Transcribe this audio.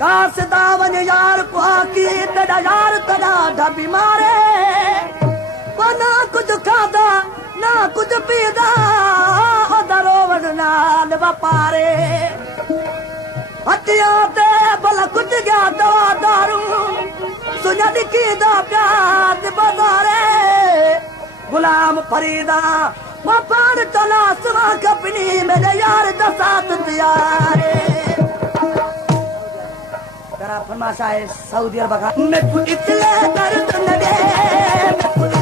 कासदा one यार को आकी तेरा यार तेरा ढबी मारे ना कुछ खाता ना कुछ पीदा दरोवन नाल वपारे हथिया ते भला कुछ गया दवा दारू सुना दिखीदा प्यार बजारे गुलाम फरीदा वफार चला सुना कपनी मेरे यार का साथ दियारे तेरा फरमाशा है सऊदी अरब का मैं कुछ इसलिए दर्द न दे